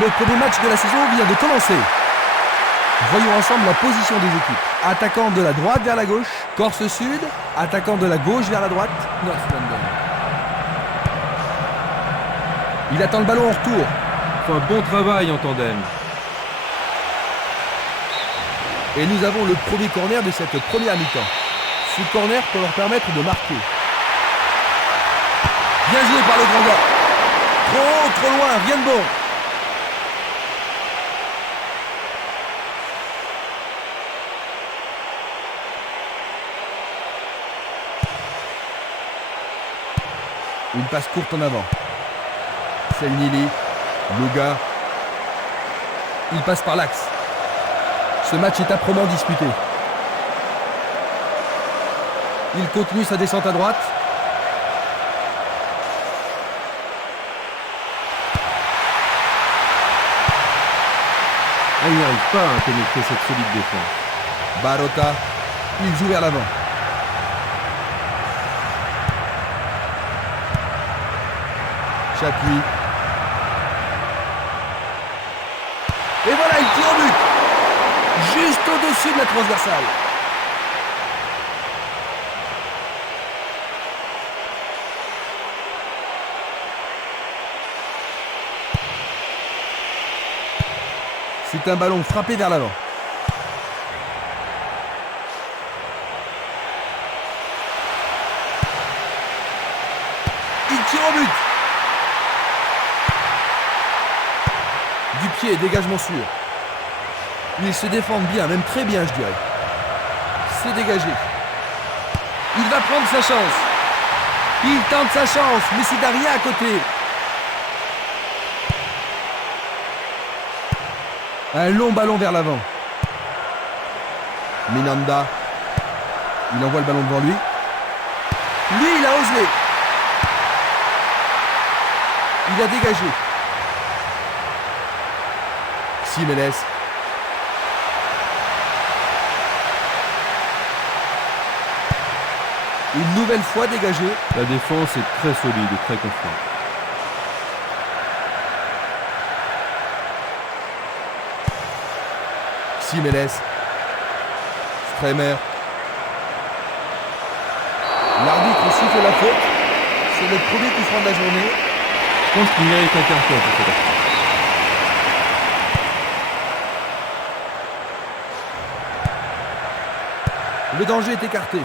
Le premier match de la saison vient de commencer. Voyons ensemble la position des équipes. Attaquant de la droite vers la gauche, Corse Sud. Attaquant de la gauche vers la droite, North London. Il attend le ballon en retour. Un bon travail en tandem. Et nous avons le premier corner de cette première mi-temps. Ce corner peut leur permettre de marquer. Bien joué par le grand gars. Trop loin, rien de bon. Une passe courte en avant. Selnili, Luga. Il passe par l'axe. Ce match est âprement disputé. Il continue sa descente à droite. Il n'y arrive pas à pénétrer cette solide défense. Barota, il joue vers l'avant. Chapuis. Et voilà, il tire au but. Juste au-dessus de la transversale. C'est un ballon frappé vers l'avant. Il tire au but. Du pied, dégagement sûr. Ils se défendent bien, même très bien, je dirais. C'est dégagé. Il va prendre sa chance. Il tente sa chance, mais c'est Daria à côté. Un long ballon vers l'avant. Minanda. Il envoie le ballon devant lui. Lui, il a osé. Il a dégagé. Simeles. Une nouvelle fois dégagé. La défense est très solide et très confiante. Simeles. Stremer. L'arbitre siffle la faute. C'est le premier coup franc de la journée. Je pense qu'il mérite un carton pour cette action. Le danger est écarté.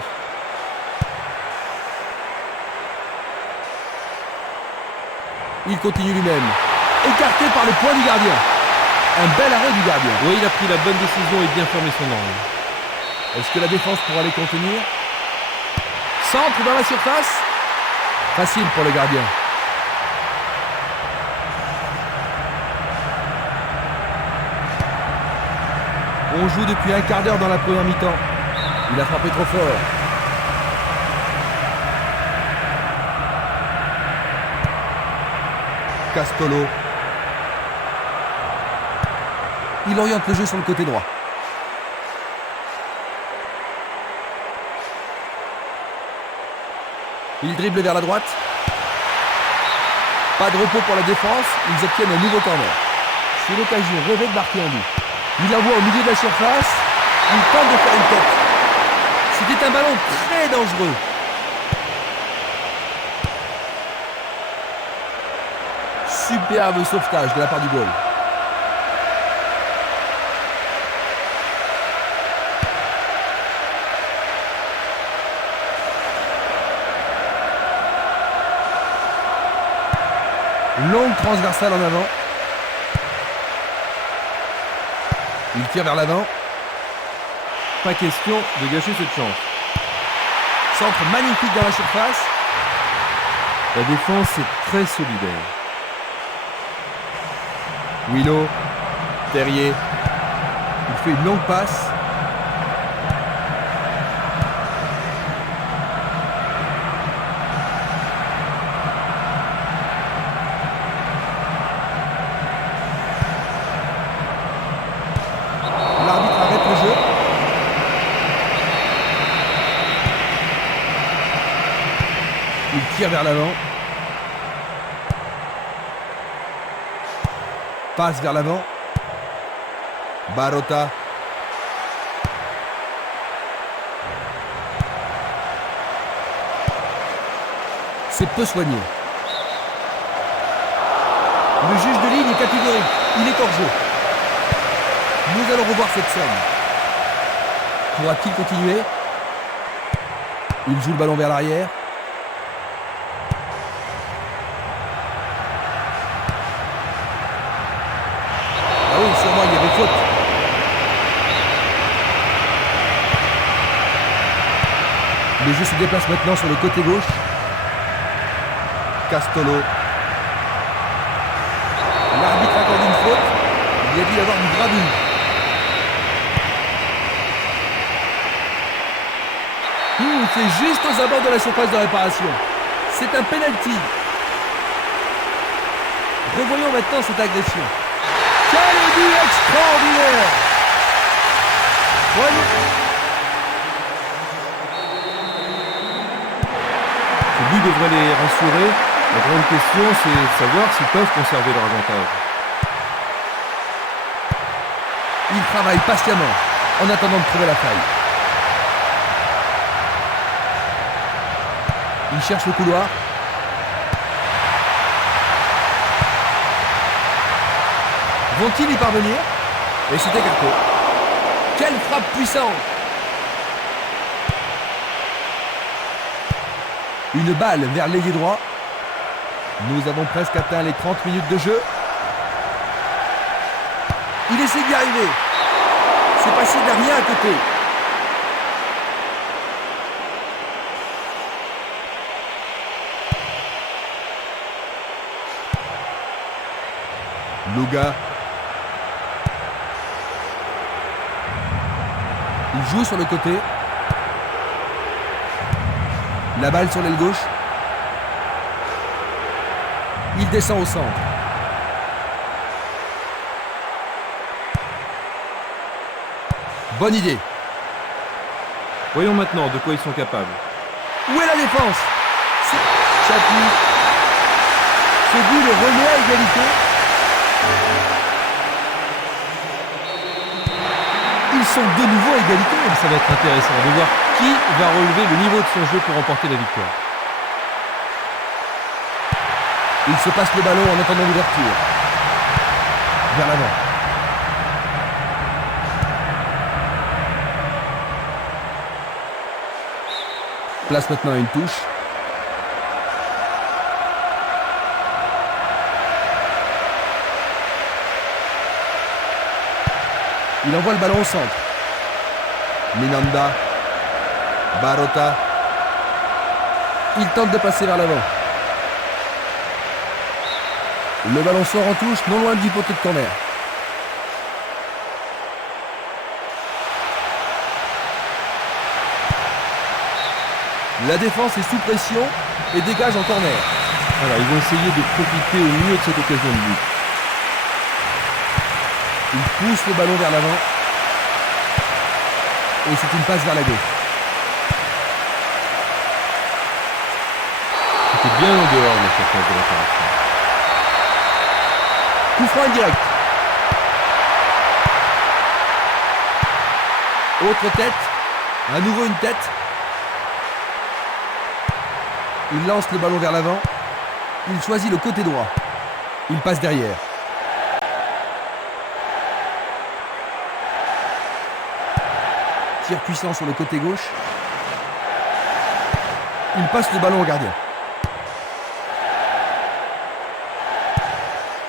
Il continue lui-même. Écarté par le poing du gardien. Un bel arrêt du gardien. Oui, il a pris la bonne décision et bien fermé son angle. Est-ce que la défense pourra les contenir? Centre dans la surface. Facile pour le gardien. On joue depuis un quart d'heure dans la première mi-temps. Il a frappé trop fort. Castolo. Il oriente le jeu sur le côté droit. Il dribble vers la droite. Pas de repos pour la défense. Ils obtiennent un nouveau corner. C'est l'occasion rêvée de marquer un but. Il l'envoie au milieu de la surface. Il tente de faire une tête. C'était un ballon très dangereux. Superbe sauvetage de la part du goal. Longue transversale en avant. Il tire vers l'avant. Pas question de gâcher cette chance. Centre magnifique dans la surface. La défense est très solidaire. Willow. Terrier. Il fait une longue passe. L'arbitre arrête le jeu. Il tire vers l'avant. Passe vers l'avant. Barota. C'est peu soigné. Le juge de ligne est catégorique. Il est hors jeu. Nous allons revoir cette scène. Pourra-t-il continuer? Il joue le ballon vers l'arrière. Ah oui, sûrement il y avait faute. Le jeu se déplace maintenant sur le côté gauche. Castolo. L'arbitre accorde une faute. Il y a dû y avoir une gravure. C'est juste aux abords de la surface de réparation. C'est un penalty. Revoyons maintenant cette agression. Quel but extraordinaire! Voyons. Ce but devrait les rassurer. La grande question, c'est de savoir s'ils peuvent conserver leur avantage. Il travaille patiemment en attendant de trouver la faille. Il cherche le couloir. Vont-ils y parvenir? Et c'est écarté. Quelle frappe puissante! Une balle vers l'ailier droit. Nous avons presque atteint les 30 minutes de jeu. Il essaie d'y arriver. C'est passé derrière à côté. Luga. Il joue sur le côté. La balle sur l'aile gauche. Il descend au centre. Bonne idée. Voyons maintenant de quoi ils sont capables. Où est la défense? Chapuis. Ce but le remet à égalité. Ils sont de nouveau à égalité. Ça va être intéressant de voir qui va relever le niveau de son jeu pour remporter la victoire. Il se passe le ballon en attendant l'ouverture. Vers l'avant. Place maintenant à une touche. Il envoie le ballon au centre. Minanda. Barota. Il tente de passer vers l'avant. Le ballon sort en touche, non loin du poteau de corner. La défense est sous pression et dégage en corner. Voilà, ils vont essayer de profiter au mieux de cette occasion de but. Il pousse le ballon vers l'avant. Et c'est une passe vers la gauche. C'était bien en dehors de la surface de réparation. Coup franc indirect. Autre tête. À nouveau une tête. Il lance le ballon vers l'avant. Il choisit le côté droit. Il passe derrière. Tir puissant sur le côté gauche. Il passe le ballon au gardien.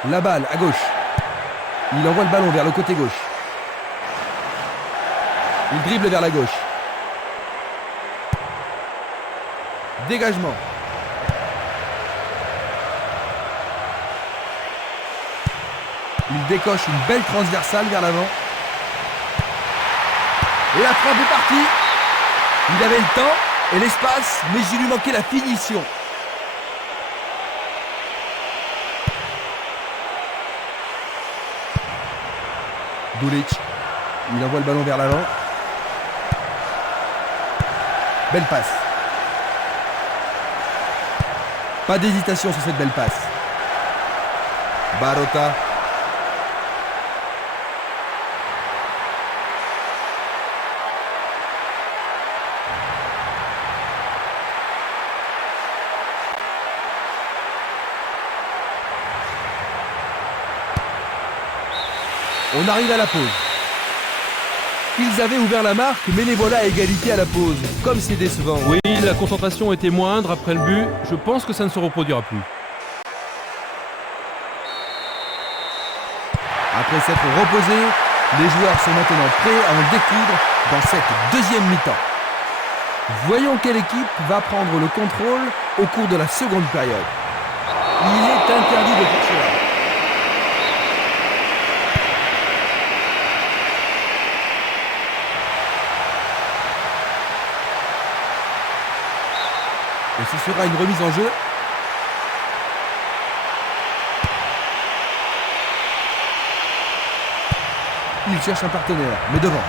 La balle à gauche. Il envoie le ballon vers le côté gauche. Il dribble vers la gauche. Dégagement. Il décoche une belle transversale vers l'avant. Et la frappe est partie. Il avait le temps et l'espace, mais il lui manquait la finition. Dulic. Il envoie le ballon vers l'avant. Belle passe. Pas d'hésitation sur cette belle passe. Barota. On arrive à la pause. Ils avaient ouvert la marque, mais les voilà à égalité à la pause. Comme c'est décevant. Oui, la concentration était moindre après le but. Je pense que ça ne se reproduira plus. Après s'être reposés, les joueurs sont maintenant prêts à en découdre dans cette deuxième mi-temps. Voyons quelle équipe va prendre le contrôle au cours de la seconde période. Il est interdit de faire cela. Et ce sera une remise en jeu. Il cherche un partenaire, mais devant.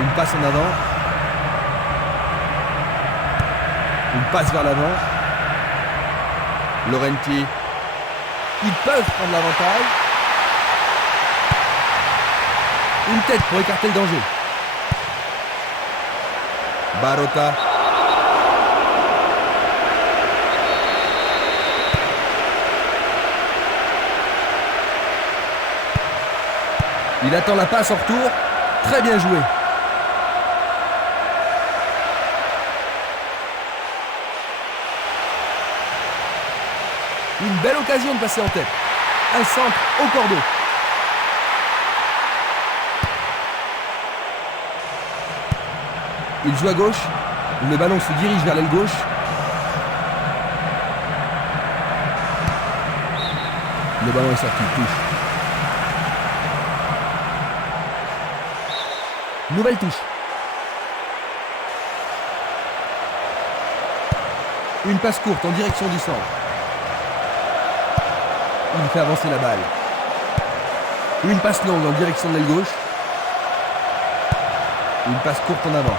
Une passe en avant. Une passe vers l'avant. Laurenti. Ils peuvent prendre l'avantage. Une tête pour écarter le danger. Barota. Il attend la passe en retour. Très bien joué. Une belle occasion de passer en tête. Un centre au cordeau. Il joue à gauche. Le ballon se dirige vers l'aile gauche. Le ballon est sorti. Touche. Nouvelle touche. Une passe courte en direction du centre. Il fait avancer la balle. Une passe longue en direction de l'aile gauche. Une passe courte en avant.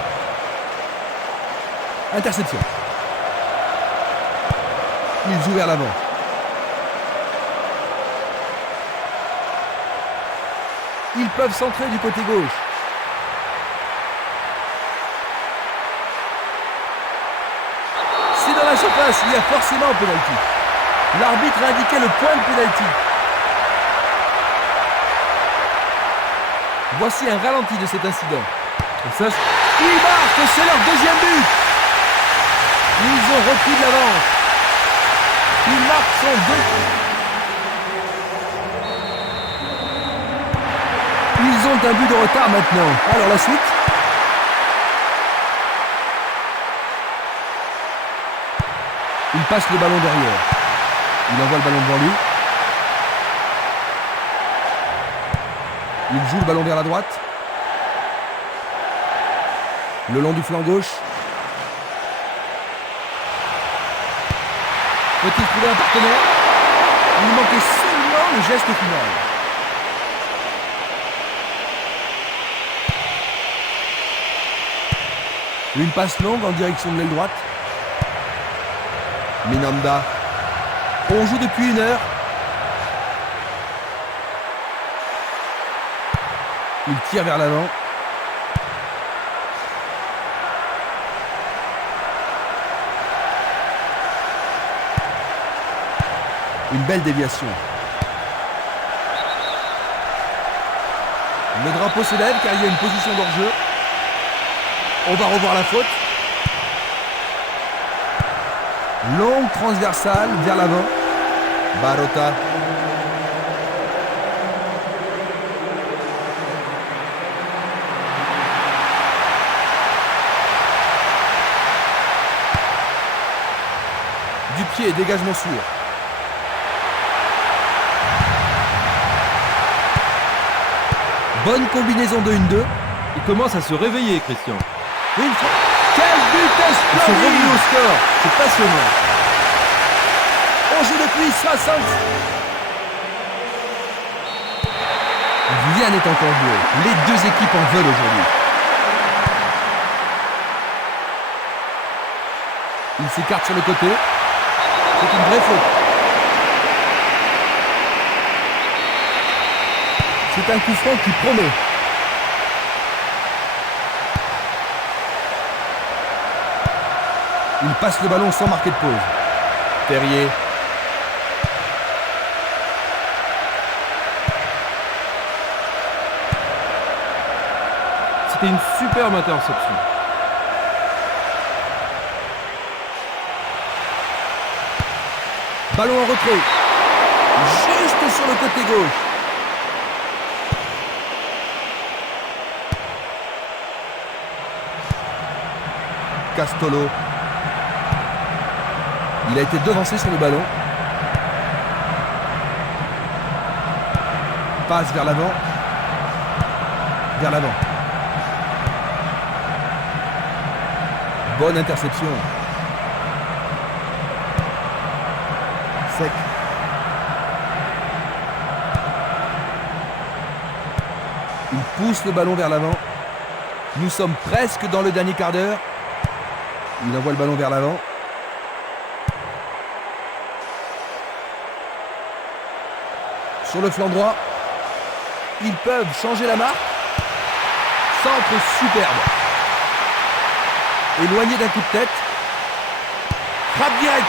Interception. Il joue vers l'avant. Ils peuvent centrer du côté gauche. C'est dans la surface, il y a forcément pénalty. L'arbitre a indiqué le point de pénalty. Voici un ralenti de cet incident. Et ça, Ils marquent, c'est leur deuxième but. Ils ont repris de l'avance. Ils marquent son deux. Ils ont un but de retard maintenant. Alors la suite. Il passe le ballon derrière. Il envoie le ballon devant lui. Il joue le ballon vers la droite. Le long du flanc gauche. Peut-il trouver un partenaire? Il manquait seulement le geste final. Une passe longue en direction de l'aile droite. Minanda. On joue depuis 1 heure. Il tire vers l'avant. Une belle déviation. Le drapeau se lève car il y a une position d'hors-jeu. On va revoir la faute. Longue transversale vers l'avant. Barota. Du pied, dégagement sûr. Bonne combinaison de 1-2. il commence à se réveiller, Christian. Une fois. Quel but Ils sont revenus explosif! au score. C'est passionnant. On joue depuis 60. Rien n'est encore joué. Les deux équipes en veulent aujourd'hui. Il s'écarte sur le côté. C'est une vraie faute. C'est un coup franc qui promet. Il passe le ballon sans marquer de pause. Terrier. C'était une superbe interception. Ballon en retrait. Juste sur le côté gauche. Castolo. Il a été devancé sur le ballon. Passe vers l'avant. Vers l'avant. Bonne interception. Sec. Il pousse le ballon vers l'avant. Nous sommes presque dans le dernier quart d'heure. Il envoie le ballon vers l'avant. Sur le flanc droit. Ils peuvent changer la marque. Centre superbe. Éloigné d'un coup de tête. Frappe directe.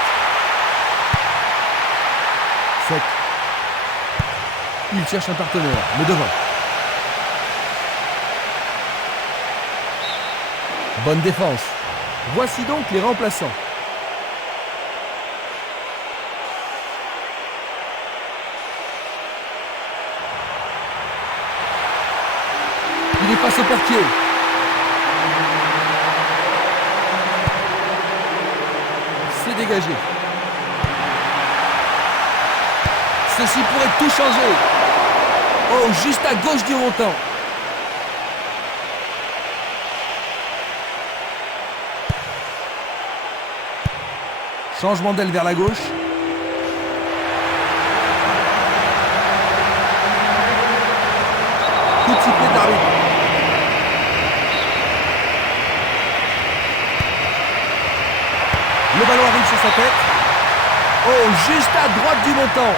Sec. Il cherche un partenaire, le devant. Bonne défense. Voici donc les remplaçants. Il est face au portier. C'est dégagé. Ceci pourrait tout changer. Oh, juste à gauche du montant. Changement d'aile vers la gauche. Coup de sifflet de l'arbitre. Le ballon arrive sur sa tête. Oh, juste à droite du montant.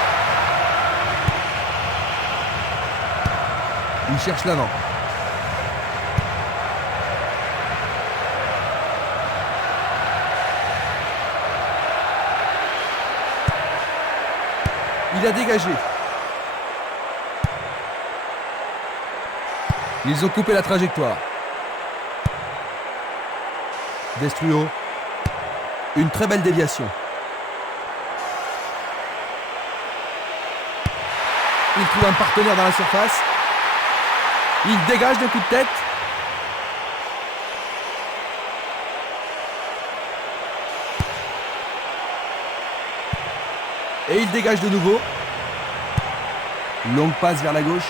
Il cherche l'avant. Il a dégagé. Ils ont coupé la trajectoire. Destruo. Une très belle déviation. Il trouve un partenaire dans la surface. Il dégage d'un coup de tête. Et il dégage de nouveau. Longue passe vers la gauche.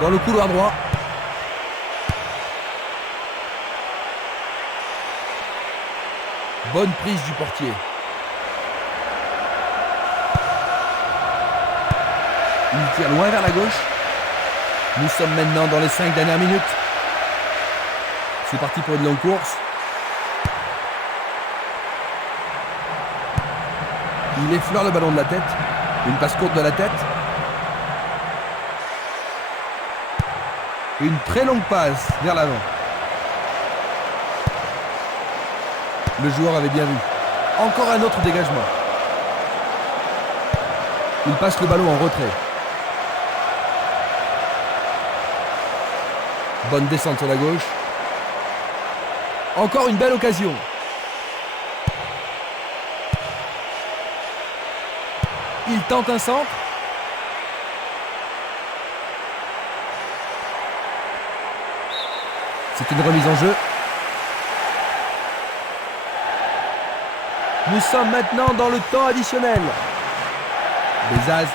Dans le couloir droit. Bonne prise du portier. Il tire loin vers la gauche. Nous sommes maintenant dans les 5 dernières minutes. C'est parti pour une longue course. Il effleure le ballon de la tête. Une passe courte de la tête. Une très longue passe vers l'avant. Le joueur avait bien vu. Encore un autre dégagement. Il passe le ballon en retrait. Bonne descente sur la gauche. Encore une belle occasion. Il tente un centre. C'est une remise en jeu. Nous sommes maintenant dans le temps additionnel. Bezaz.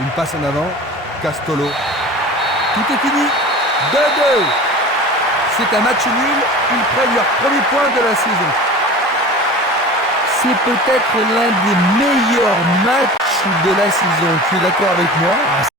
Une passe en avant. Castolo. Tout est fini. 2-2. C'est un match nul. Ils prennent leur premier point de la saison. C'est peut-être l'un des meilleurs matchs de la saison. Tu es d'accord avec moi?